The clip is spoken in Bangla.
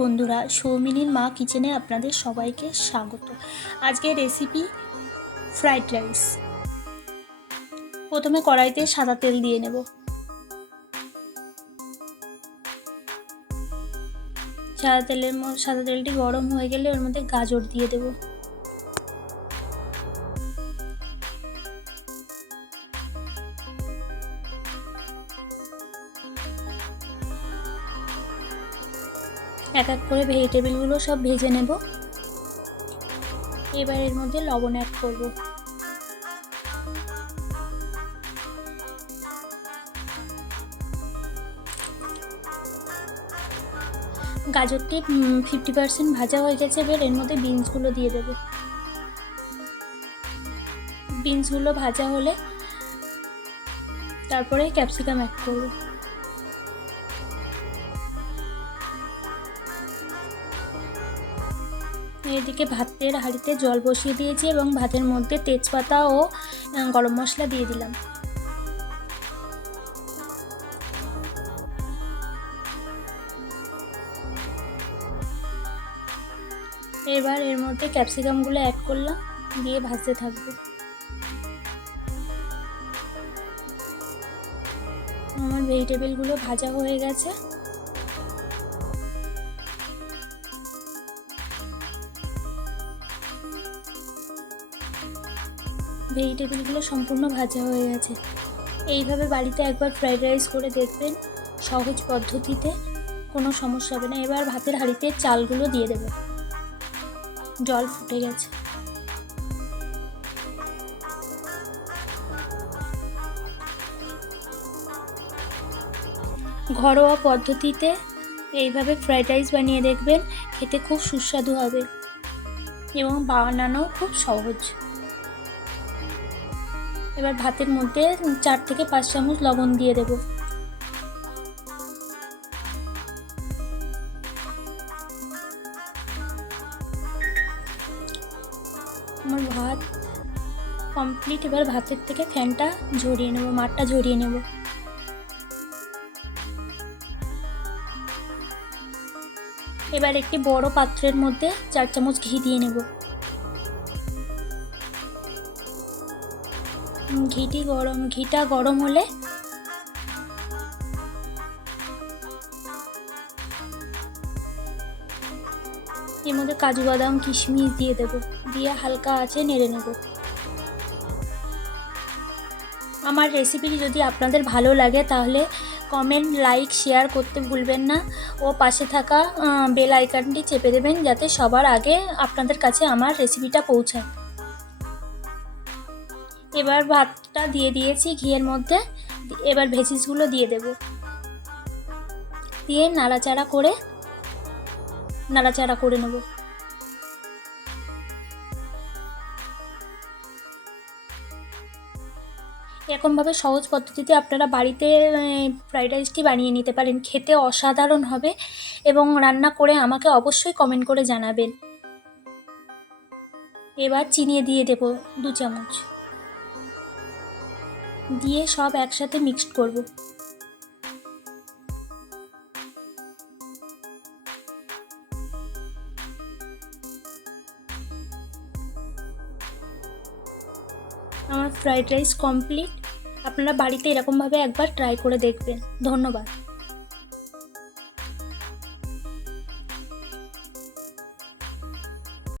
বন্ধুরা, সৌমিনীর মা কিচেনে আপনাদের সবাইকে স্বাগত। আজকের রেসিপি ফ্রাইড রাইস। প্রথমে কড়াইতে সাদা তেল দিয়ে নেব। সাদা তেলটি গরম হয়ে গেলে ওর মধ্যে গাজর দিয়ে দেব। এক এক করে ভেজিটেবিলগুলো সব ভেজে নেব। এবার এর মধ্যে লবণ অ্যাড করব। গাজরটি 50% ভাজা হয়ে গেছে। এবার এর মধ্যে বিনসগুলো দিয়ে দেব। বিনসগুলো ভাজা হলে তারপরে ক্যাপসিকাম অ্যাড করব। এদিকে ভাতের হাঁড়িতে জল বসিয়ে দিয়েছি এবং ভাতের মধ্যে তেজপাতা ও গরম মশলা দিয়ে দিলাম। এবার এর মধ্যে ক্যাপসিকামগুলো অ্যাড করলাম, দিয়ে ভাজতে থাকবো। আমার ভেজিটেবলগুলো ভাজা হয়ে গেছে। ভেজিটেবলগুলো সম্পূর্ণ ভাজা হয়ে গেছে। এইভাবে বাড়িতে একবার ফ্রাইড রাইস করে দেখবেন, সহজ পদ্ধতিতে, কোনো সমস্যা হবে না। এবার ভাতের হাঁড়িতে চালগুলো দিয়ে দেব। জল ফুটে গেছে। ঘরোয়া পদ্ধতিতে এইভাবে ফ্রাইড রাইস বানিয়ে দেখবেন, খেতে খুব সুস্বাদু হবে এবং বানানো খুব সহজ। এবার ভাতের মধ্যে 4 থেকে 5 চামচ লবণ দিয়ে দেব। আমার ভাত কমপ্লিট। এবার ভাতের থেকে ফ্যানটা ঝরিয়ে নেব, মাঠটা ঝরিয়ে নেব। এবার একটি বড় পাত্রের মধ্যে 4 চামচ ঘি দিয়ে নেব। ঘিটা গরম হলে এর মধ্যে কাজু বাদাম কিশমিশ দিয়ে দেব, দিয়ে হালকা আঁচে নেড়ে নেব। আমার রেসিপিটি যদি আপনাদের ভালো লাগে তাহলে কমেন্ট, লাইক, শেয়ার করতে ভুলবেন না ও পাশে থাকা বেল আইকনটি চেপে দেবেন, যাতে সবার আগে আপনাদের কাছে আমার রেসিপিটা পৌঁছায়। এবার ভাতটা দিয়ে দিয়েছি ঘিয়ের মধ্যে। এবার ভেজিসগুলো দিয়ে দেব, দিয়ে নাড়াচাড়া করে নেব। এরকমভাবে সহজ পদ্ধতিতে আপনারা বাড়িতে ফ্রাইড রাইসটি বানিয়ে নিতে পারেন। খেতে অসাধারণ হবে এবং রান্না করে আমাকে অবশ্যই কমেন্ট করে জানাবেন। এবার চিনি দিয়ে দেব 2 চামচ, দিয়ে সব একসাথে মিক্সড করব। আমার ফ্রাইড রাইস কমপ্লিট। আপনারা বাড়িতে এরকমভাবে একবার ট্রাই করে দেখবেন। ধন্যবাদ।